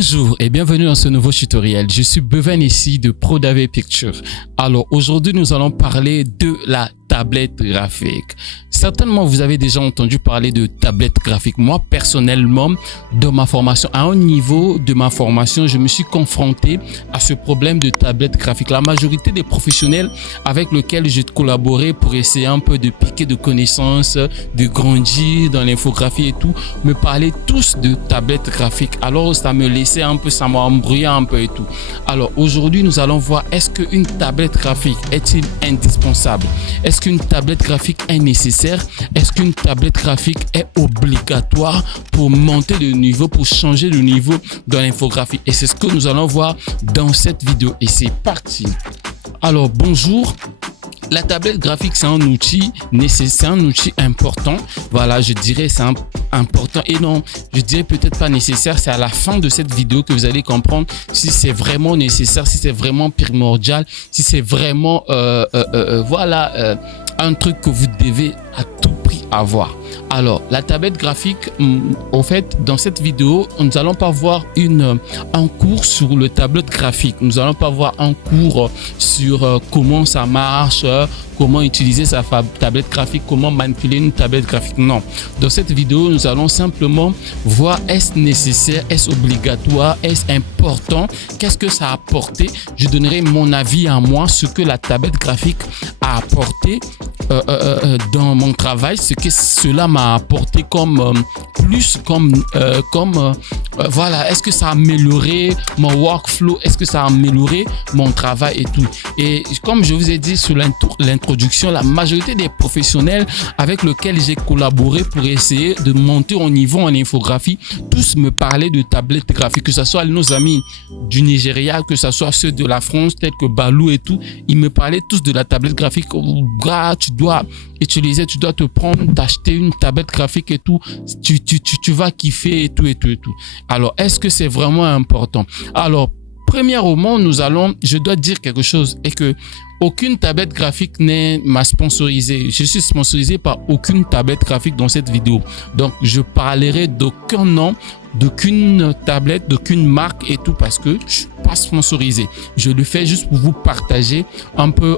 Bonjour et bienvenue dans ce nouveau tutoriel. Je suis Bevan ici de ProDAV Picture. Alors aujourd'hui nous allons parler de la tablette graphique. Certainement vous avez déjà entendu parler de tablette graphique. Moi personnellement, dans ma formation, à un niveau de ma formation, je me suis confronté à ce problème de tablette graphique. La majorité des professionnels avec lesquels j'ai collaboré pour essayer un peu de piquer de connaissances, de grandir dans l'infographie et tout, me parlaient tous de tablette graphique. Alors ça me laissait un peu, ça m'a embrouillé un peu et tout. Alors aujourd'hui nous allons voir, est-ce qu'une tablette graphique est-il indispensable? Est-ce qu'une tablette graphique est nécessaire? Est-ce qu'une tablette graphique est obligatoire pour monter de niveau, pour changer de niveau dans l'infographie? Et c'est ce que nous allons voir dans cette vidéo. Et c'est parti. Alors bonjour. La tablette graphique, c'est un outil nécessaire, un outil important. Voilà, je dirais c'est important et non, je dirais peut-être pas nécessaire. C'est à la fin de cette vidéo que vous allez comprendre si c'est vraiment nécessaire, si c'est vraiment primordial, si c'est vraiment un truc que vous devez à tout prix avoir. Alors, la tablette graphique, au fait, dans cette vidéo, nous n'allons pas voir un cours sur le tablette graphique. Nous n'allons pas voir un cours sur comment ça marche, comment utiliser sa tablette graphique, comment manipuler une tablette graphique. Non. Dans cette vidéo, nous allons simplement voir est-ce nécessaire, est-ce obligatoire, est-ce important, qu'est-ce que ça a apporté. Je donnerai mon avis à moi, ce que la tablette graphique a apporté dans mon travail, ce que cela m'a apporté comme voilà, est-ce que ça a amélioré mon workflow, est-ce que ça a amélioré mon travail et tout. Et comme je vous ai dit sur l'introduction, la majorité des professionnels avec lesquels j'ai collaboré pour essayer de monter au niveau en infographie, tous me parlaient de tablettes graphiques, que ce soit nos amis du Nigeria, que ce soit ceux de la France, tels que Balou et tout, ils me parlaient tous de la tablette graphique. Tu dois utiliser, tu dois te prendre, t'acheter une tablette graphique et tout, tu vas kiffer et tout. Alors, est-ce que c'est vraiment important? Alors, premièrement, je dois dire quelque chose et que aucune tablette graphique n'est ma sponsorisée. Je suis sponsorisé par aucune tablette graphique dans cette vidéo. Donc, je parlerai d'aucun nom, d'aucune tablette, d'aucune marque et tout parce que je suis pas sponsorisé. Je le fais juste pour vous partager un peu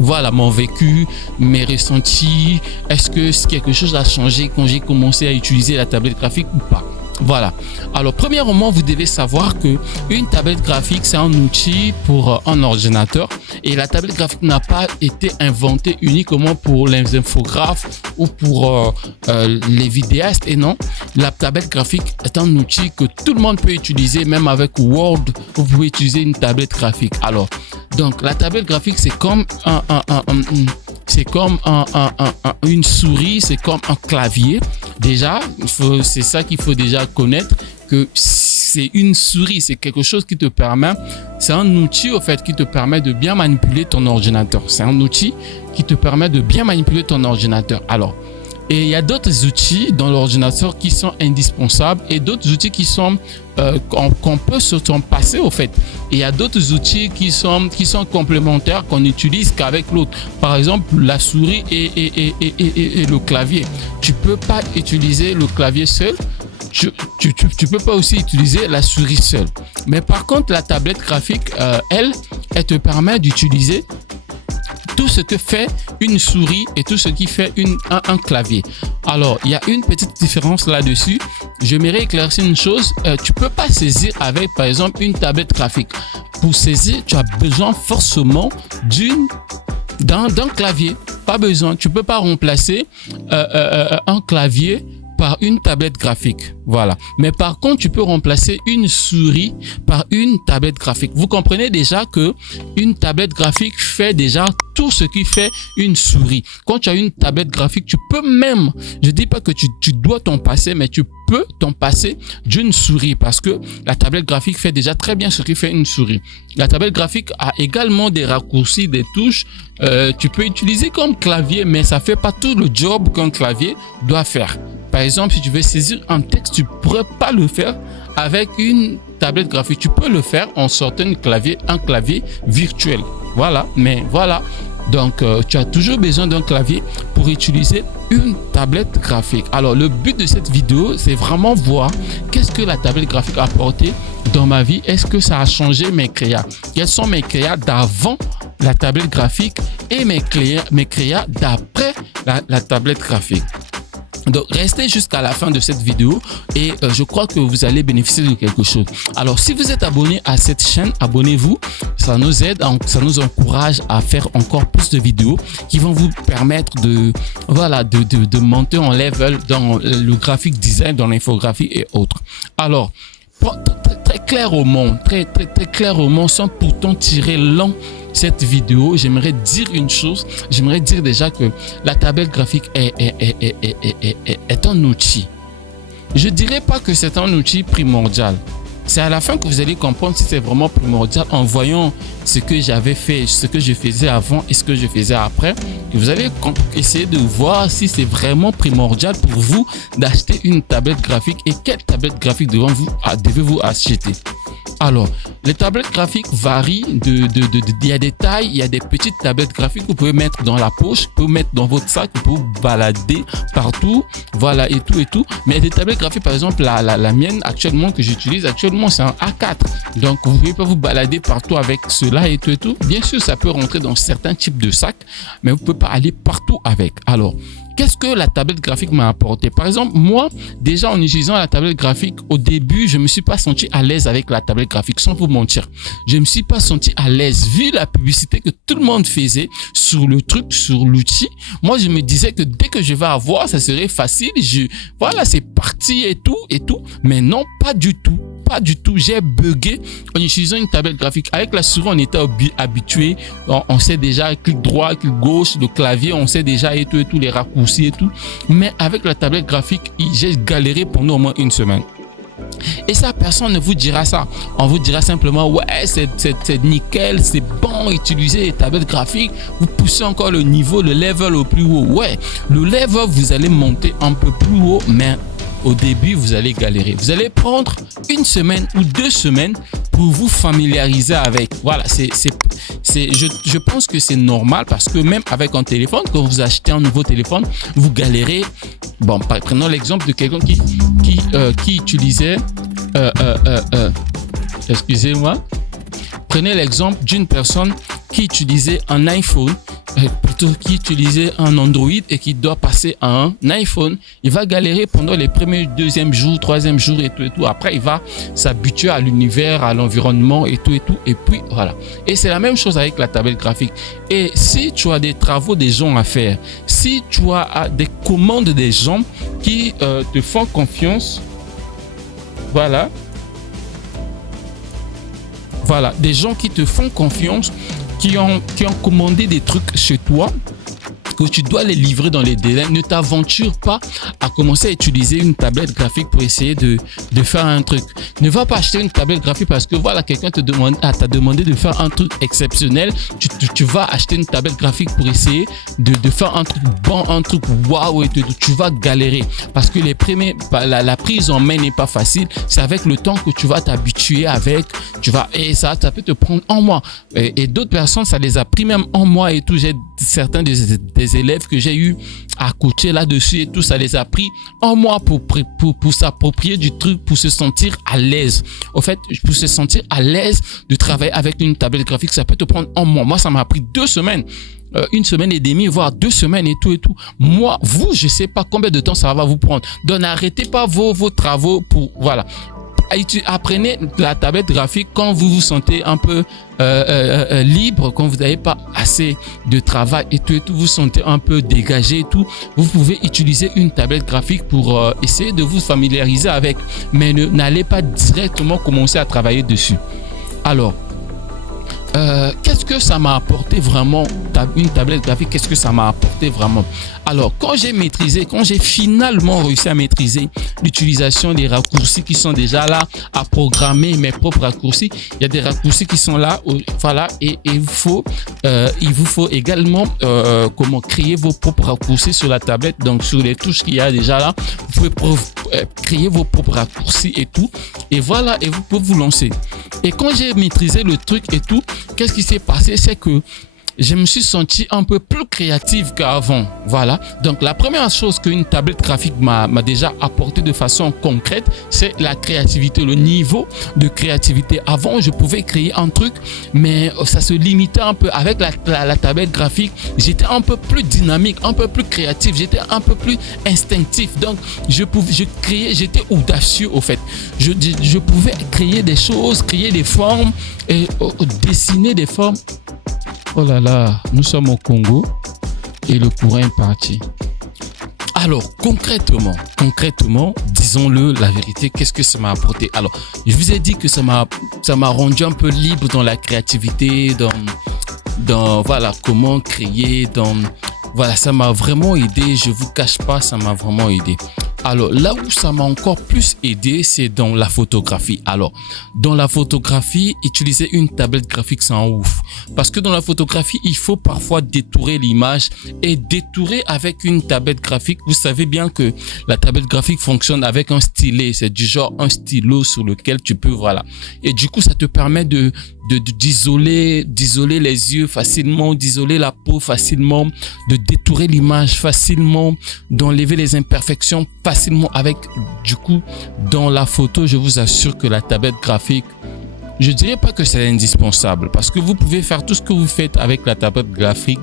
voilà mon vécu, mes ressentis. Est-ce que quelque chose a changé quand j'ai commencé à utiliser la tablette graphique ou pas? Voilà. Alors, premièrement, vous devez savoir que une tablette graphique, c'est un outil pour un ordinateur et la tablette graphique n'a pas été inventée uniquement pour les infographes ou pour les vidéastes. Et non, la tablette graphique est un outil que tout le monde peut utiliser, même avec Word, vous pouvez utiliser une tablette graphique. Alors, donc, la tablette graphique, c'est comme une souris, c'est comme un clavier. Déjà, c'est ça qu'il faut déjà connaître, que c'est une souris, c'est quelque chose qui te permet, c'est un outil au fait qui te permet de bien manipuler ton ordinateur. C'est un outil qui te permet de bien manipuler ton ordinateur. Alors, et il y a d'autres outils dans l'ordinateur qui sont indispensables et d'autres outils qui sont qu'on peut s'en passer au fait. Et il y a d'autres outils qui sont complémentaires qu'on n'utilise qu'avec l'autre. Par exemple, la souris et le clavier. Tu peux pas utiliser le clavier seul. Tu peux pas aussi utiliser la souris seule. Mais par contre, la tablette graphique, elle te permet d'utiliser tout ce que fait une souris et tout ce qui fait un clavier. Alors, il y a une petite différence là-dessus. J'aimerais éclaircir une chose. Tu peux pas saisir avec, par exemple, une tablette graphique. Pour saisir, tu as besoin forcément d'un clavier. Pas besoin. Tu peux pas remplacer un clavier par une tablette graphique. Voilà. Mais par contre, tu peux remplacer une souris par une tablette graphique. Vous comprenez déjà que une tablette graphique fait déjà tout ce qui fait une souris. Quand tu as une tablette graphique, tu peux même, je dis pas que tu dois t'en passer, mais tu peux t'en passer d'une souris parce que la tablette graphique fait déjà très bien ce qui fait une souris. La tablette graphique a également des raccourcis, des touches. Tu peux utiliser comme clavier, mais ça fait pas tout le job qu'un clavier doit faire. Par exemple, si tu veux saisir un texte, tu pourrais pas le faire avec une tablette graphique. Tu peux le faire en sortant un clavier virtuel. Voilà, mais voilà. Donc, tu as toujours besoin d'un clavier pour utiliser une tablette graphique. Alors, le but de cette vidéo, c'est vraiment voir qu'est-ce que la tablette graphique a apporté dans ma vie. Est-ce que ça a changé mes créas? Quels sont mes créas d'avant la tablette graphique et mes créas d'après la tablette graphique? Donc, restez jusqu'à la fin de cette vidéo et je crois que vous allez bénéficier de quelque chose. Alors, si vous êtes abonné à cette chaîne, abonnez-vous. Ça nous aide, ça nous encourage à faire encore plus de vidéos qui vont vous permettre de monter en level dans le graphic design, dans l'infographie et autres. Alors, très clair au monde, très clair au monde, sans pourtant tirer long cette vidéo, j'aimerais dire une chose. J'aimerais dire déjà que la tablette graphique est un outil. Je dirais pas que c'est un outil primordial. C'est à la fin que vous allez comprendre si c'est vraiment primordial en voyant ce que j'avais fait, ce que je faisais avant et ce que je faisais après. Que vous allez essayer de voir si c'est vraiment primordial pour vous d'acheter une tablette graphique et quelle tablette graphique devez-vous acheter. Alors, les tablettes graphiques varient il y a des tailles, il y a des petites tablettes graphiques que vous pouvez mettre dans la poche, vous pouvez mettre dans votre sac, vous pouvez vous balader partout, voilà, et tout. Mais il y a des tablettes graphiques, par exemple, la mienne actuellement, que j'utilise actuellement, c'est un A4. Donc, vous ne pouvez pas vous balader partout avec cela et tout. Bien sûr, ça peut rentrer dans certains types de sacs, mais vous ne pouvez pas aller partout avec. Alors, qu'est-ce que la tablette graphique m'a apporté? Par exemple, moi, déjà en utilisant la tablette graphique, au début, je ne me suis pas senti à l'aise avec la tablette graphique, sans vous mentir. Je ne me suis pas senti à l'aise, vu la publicité que tout le monde faisait sur le truc, sur l'outil. Moi, je me disais que dès que je vais avoir, ça serait facile. Voilà, c'est parti et tout. Mais non, pas du tout. Pas du tout. J'ai bugué en utilisant une tablette graphique. Avec la souris, on était habitué. On sait déjà clic droit, clic gauche, le clavier, on sait déjà et tout, les raccourcis et tout. Mais avec la tablette graphique, j'ai galéré pendant au moins une semaine. Et ça, personne ne vous dira ça. On vous dira simplement, ouais, c'est nickel, c'est bon, utilisez les tablettes graphiques. Vous poussez encore le niveau, le level au plus haut. Ouais, le level, vous allez monter un peu plus haut, mais au début, vous allez galérer. Vous allez prendre 1 semaine ou 2 semaines pour vous familiariser avec. Voilà, je pense que c'est normal parce que même avec un téléphone, quand vous achetez un nouveau téléphone, vous galérez. Bon, prenons l'exemple de quelqu'un qui utilisait... excusez-moi. Prenez l'exemple d'une personne qui utilisait un iPhone, plutôt qui utilisait un Android et qui doit passer à un iPhone. Il va galérer pendant les premiers, 2e jours, 3e jour et tout. Après, il va s'habituer à l'univers, à l'environnement et tout. Et puis, voilà. Et c'est la même chose avec la tablette graphique. Et si tu as des travaux des gens à faire, si tu as des commandes des gens qui te font confiance, voilà, des gens qui te font confiance, qui ont commandé des trucs chez toi, que tu dois les livrer dans les délais. Ne t'aventure pas à commencer à utiliser une tablette graphique pour essayer de faire un truc. Ne va pas acheter une tablette graphique parce que voilà, quelqu'un t'a demandé de faire un truc exceptionnel. Tu vas acheter une tablette graphique pour essayer de faire un truc bon, un truc waouh et tout. Tu vas galérer parce que la prise en main n'est pas facile. C'est avec le temps que tu vas t'habituer avec. Et ça peut te prendre 1 mois. Et d'autres personnes, ça les a pris même 1 mois et tout. J'ai certains des élèves que j'ai eu à coacher là-dessus et tout, ça les a pris 1 mois pour s'approprier du truc, pour se sentir à l'aise. Au fait, pour se sentir à l'aise de travailler avec une tablette graphique, ça peut te prendre 1 mois. Moi, ça m'a pris 2 semaines. 1 semaine et demie, voire 2 semaines et tout. Moi, je sais pas combien de temps ça va vous prendre. Donc, n'arrêtez pas vos travaux pour, voilà. Apprenez la tablette graphique quand vous vous sentez un peu libre, quand vous n'avez pas assez de travail et tout, vous sentez un peu dégagé et tout. Vous pouvez utiliser une tablette graphique pour essayer de vous familiariser avec, mais n'allez pas directement commencer à travailler dessus. Alors, qu'est-ce que ça m'a apporté vraiment, une tablette graphique? Qu'est-ce que ça m'a apporté vraiment? Alors, quand j'ai finalement réussi à maîtriser l'utilisation des raccourcis qui sont déjà là, à programmer mes propres raccourcis, il y a des raccourcis qui sont là, voilà, et il vous faut également créer vos propres raccourcis sur la tablette. Donc, sur les touches qu'il y a déjà là, vous pouvez créer vos propres raccourcis et tout, et voilà, et vous pouvez vous lancer. Et quand j'ai maîtrisé le truc et tout, qu'est-ce qui s'est passé? C'est que je me suis senti un peu plus créatif qu'avant. Voilà. Donc, la première chose qu'une tablette graphique m'a déjà apporté de façon concrète, c'est la créativité, le niveau de créativité. Avant, je pouvais créer un truc, mais ça se limitait un peu. Avec la tablette graphique, j'étais un peu plus dynamique, un peu plus créatif, j'étais un peu plus instinctif. Donc, je créais, j'étais audacieux au fait. Je pouvais créer des choses, créer des formes et dessiner des formes. Oh là là, nous sommes au Congo et le courant est parti. Alors, concrètement, disons-le, la vérité, qu'est-ce que ça m'a apporté? Alors, je vous ai dit que ça m'a rendu un peu libre dans la créativité, dans voilà, comment créer, voilà, ça m'a vraiment aidé, je vous cache pas, ça m'a vraiment aidé. Alors, là où ça m'a encore plus aidé, c'est dans la photographie. Alors, dans la photographie, utiliser une tablette graphique, c'est un ouf. Parce que dans la photographie, il faut parfois détourer l'image et détourer avec une tablette graphique. Vous savez bien que la tablette graphique fonctionne avec un stylet. C'est du genre un stylo sur lequel tu peux, voilà. Et du coup, ça te permet d'isoler les yeux facilement, d'isoler la peau facilement, de détourer l'image facilement, d'enlever les imperfections facilement avec, du coup, dans la photo, je vous assure que la tablette graphique, je dirais pas que c'est indispensable parce que vous pouvez faire tout ce que vous faites avec la tablette graphique,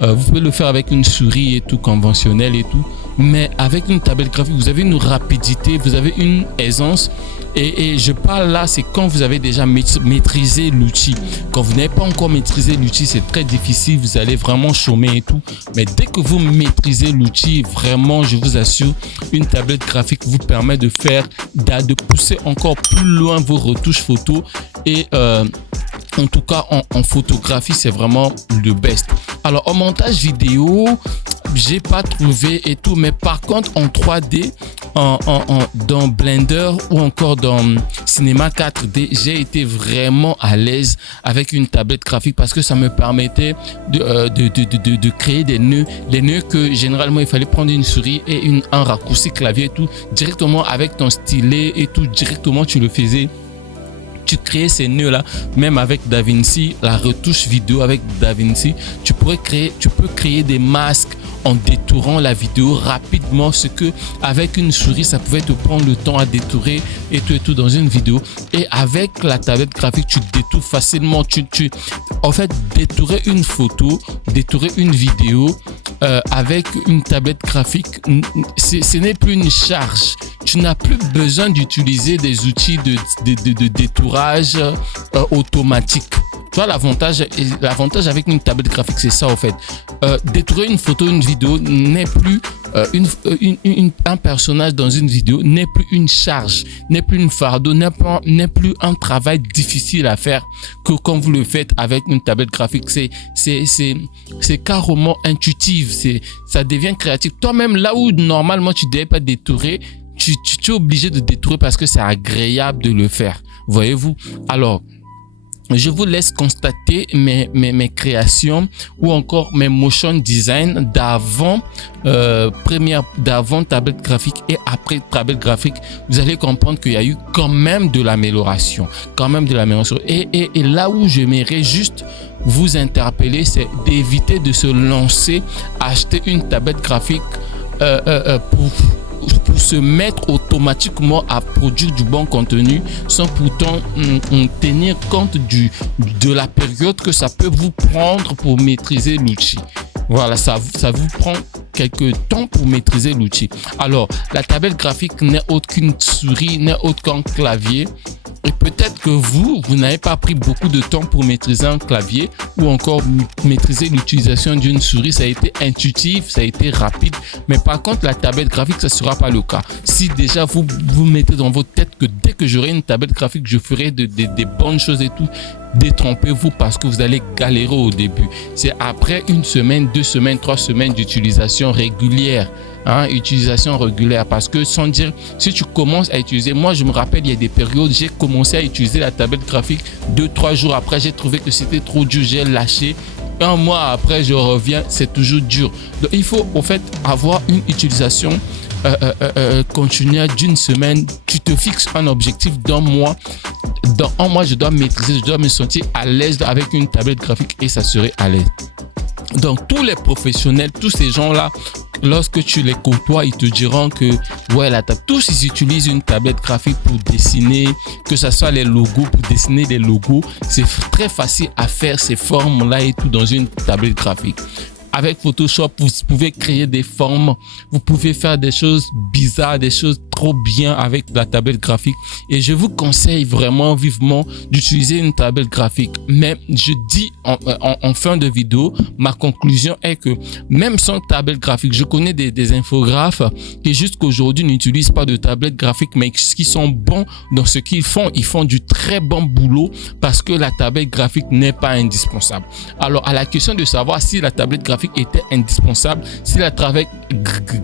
vous pouvez le faire avec une souris et tout conventionnelle et tout, mais avec une tablette graphique, vous avez une rapidité, vous avez une aisance et je parle là, c'est quand vous avez déjà maîtrisé l'outil. Quand vous n'avez pas encore maîtrisé l'outil, c'est très difficile, vous allez vraiment chômer et tout, mais dès que vous maîtrisez l'outil, vraiment, je vous assure, une tablette graphique vous permet de pousser encore plus loin vos retouches photos et en tout cas, en photographie, c'est vraiment le best. Alors, en montage vidéo, j'ai pas trouvé et tout, mais par contre, en 3D, dans Blender ou encore dans Cinema 4D, j'ai été vraiment à l'aise avec une tablette graphique parce que ça me permettait de créer des nœuds. Les nœuds que généralement, il fallait prendre une souris et un raccourci clavier et tout, directement avec ton stylet et tout, directement, tu le faisais. Tu crées ces nœuds-là, même avec DaVinci, la retouche vidéo avec DaVinci, tu peux créer des masques en détourant la vidéo rapidement, ce que avec une souris, ça pouvait te prendre le temps à détourer et tout dans une vidéo. Et avec la tablette graphique, tu détours facilement. En fait, détourer une photo, détourer une vidéo avec une tablette graphique, ce n'est plus une charge. Tu n'as plus besoin d'utiliser des outils de détourage automatique. Tu vois, l'avantage avec une tablette graphique, c'est ça, en fait. Détourer une photo, une vidéo n'est plus un personnage dans une vidéo, n'est plus une charge, n'est plus une fardeau, n'est plus un travail difficile à faire que quand vous le faites avec une tablette graphique. C'est carrément intuitif, ça devient créatif. Toi-même, là où normalement tu ne devais pas détourer, tu es obligé de détourer parce que c'est agréable de le faire. Voyez-vous? Alors, je vous laisse constater mes créations ou encore mes motion design d'avant tablette graphique et après tablette graphique. Vous allez comprendre qu'il y a eu quand même de l'amélioration. Et là où j'aimerais juste vous interpeller, c'est d'éviter de se lancer à acheter une tablette graphique pour se mettre automatiquement à produire du bon contenu sans pourtant tenir compte de la période que ça peut vous prendre pour maîtriser l'outil. Voilà, ça vous prend quelques temps pour maîtriser l'outil. Alors, la tablette graphique n'est autre qu'une souris, n'est autre qu'un clavier. Et peut-être que vous n'avez pas pris beaucoup de temps pour maîtriser un clavier ou encore maîtriser l'utilisation d'une souris. Ça a été intuitif, ça a été rapide. Mais par contre, la tablette graphique, ça ne sera pas le cas. Si déjà vous mettez dans votre tête que dès que j'aurai une tablette graphique, je ferai des bonnes choses et tout, détrompez-vous parce que vous allez galérer au début. C'est après 1 semaine, 2 semaines, 3 semaines d'utilisation régulière. Utilisation régulière, parce que sans dire, si tu commences à utiliser, moi je me rappelle il y a des périodes, j'ai commencé à utiliser la tablette graphique 2-3 jours après, j'ai trouvé que c'était trop dur, j'ai lâché. 1 mois après je reviens, c'est toujours dur. Donc il faut au fait avoir une utilisation continuelle d'1 semaine. Tu te fixes un objectif d'1 mois. dans un mois, je dois maîtriser, je dois me sentir à l'aise avec une tablette graphique et ça serait à l'aise. Donc, tous les professionnels, tous ces gens-là, lorsque tu les côtoies, ils te diront que, ouais, tous ils utilisent une tablette graphique pour dessiner, que ce soit les logos, pour dessiner des logos. C'est très facile à faire ces formes-là et tout dans une tablette graphique. Avec Photoshop, vous pouvez créer des formes, vous pouvez faire des choses bizarres, des choses trop bien avec la tablette graphique. Et je vous conseille vraiment vivement d'utiliser une tablette graphique. Mais je dis en fin de vidéo, ma conclusion est que même sans tablette graphique, je connais des infographes qui jusqu'à aujourd'hui n'utilisent pas de tablette graphique, mais qui sont bons dans ce qu'ils font. Ils font du très bon boulot parce que la tablette graphique n'est pas indispensable. Alors, à la question de savoir si la tablette graphique était indispensable, si la tablette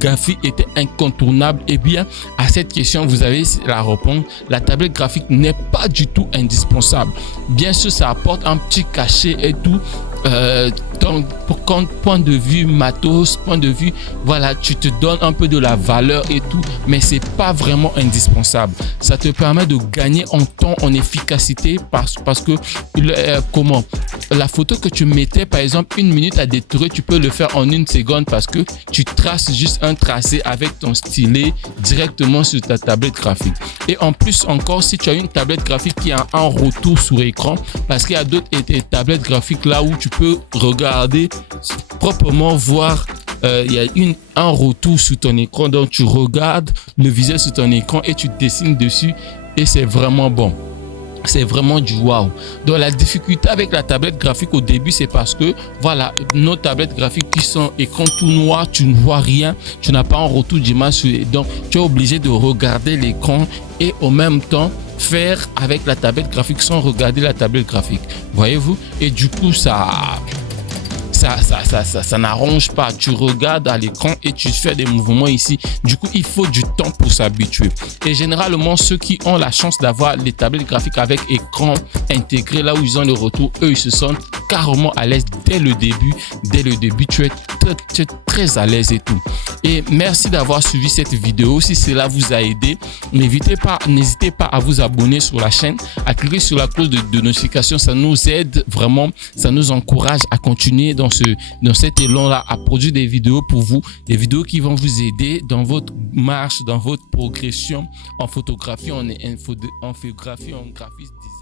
graphique était incontournable, eh bien, à cette question, vous avez la réponse. La tablette graphique n'est pas du tout indispensable. Bien sûr, ça apporte un petit cachet et tout. Point de vue matos, point de vue, voilà, tu te donnes un peu de la valeur et tout, mais c'est pas vraiment indispensable. Ça te permet de gagner en temps, en efficacité parce que comment la photo que tu mettais par exemple 1 minute à détruire, tu peux le faire en 1 seconde parce que tu traces juste un tracé avec ton stylet directement sur ta tablette graphique. Et en plus encore, si tu as une tablette graphique qui a un retour sur écran, parce qu'il y a d'autres tablettes graphiques là où tu peux regarder proprement, voir il y a un retour sur ton écran, donc tu regardes le visuel sur ton écran et tu dessines dessus et c'est vraiment bon. C'est vraiment du wow. Donc la difficulté avec la tablette graphique au début, c'est parce que voilà, nos tablettes graphiques qui sont écran tout noir, tu ne vois rien, tu n'as pas un retour d'image, donc tu es obligé de regarder l'écran et en même temps faire avec la tablette graphique sans regarder la tablette graphique. Voyez-vous? Et du coup, ça n'arrange pas. Tu regardes à l'écran et tu fais des mouvements ici. Du coup, il faut du temps pour s'habituer. Et généralement, ceux qui ont la chance d'avoir les tablettes graphiques avec écran intégré, là où ils ont le retour, eux, ils se sentent carrément à l'aise dès le début. Dès le début, tu es très à l'aise et tout. Et merci d'avoir suivi cette vidéo. Si cela vous a aidé, n'hésitez pas à vous abonner sur la chaîne, à cliquer sur la cloche de notification. Ça nous aide vraiment, ça nous encourage à continuer dans cet élan-là, à produire des vidéos pour vous, des vidéos qui vont vous aider dans votre marche, dans votre progression en photographie, en infographie, en graphisme design.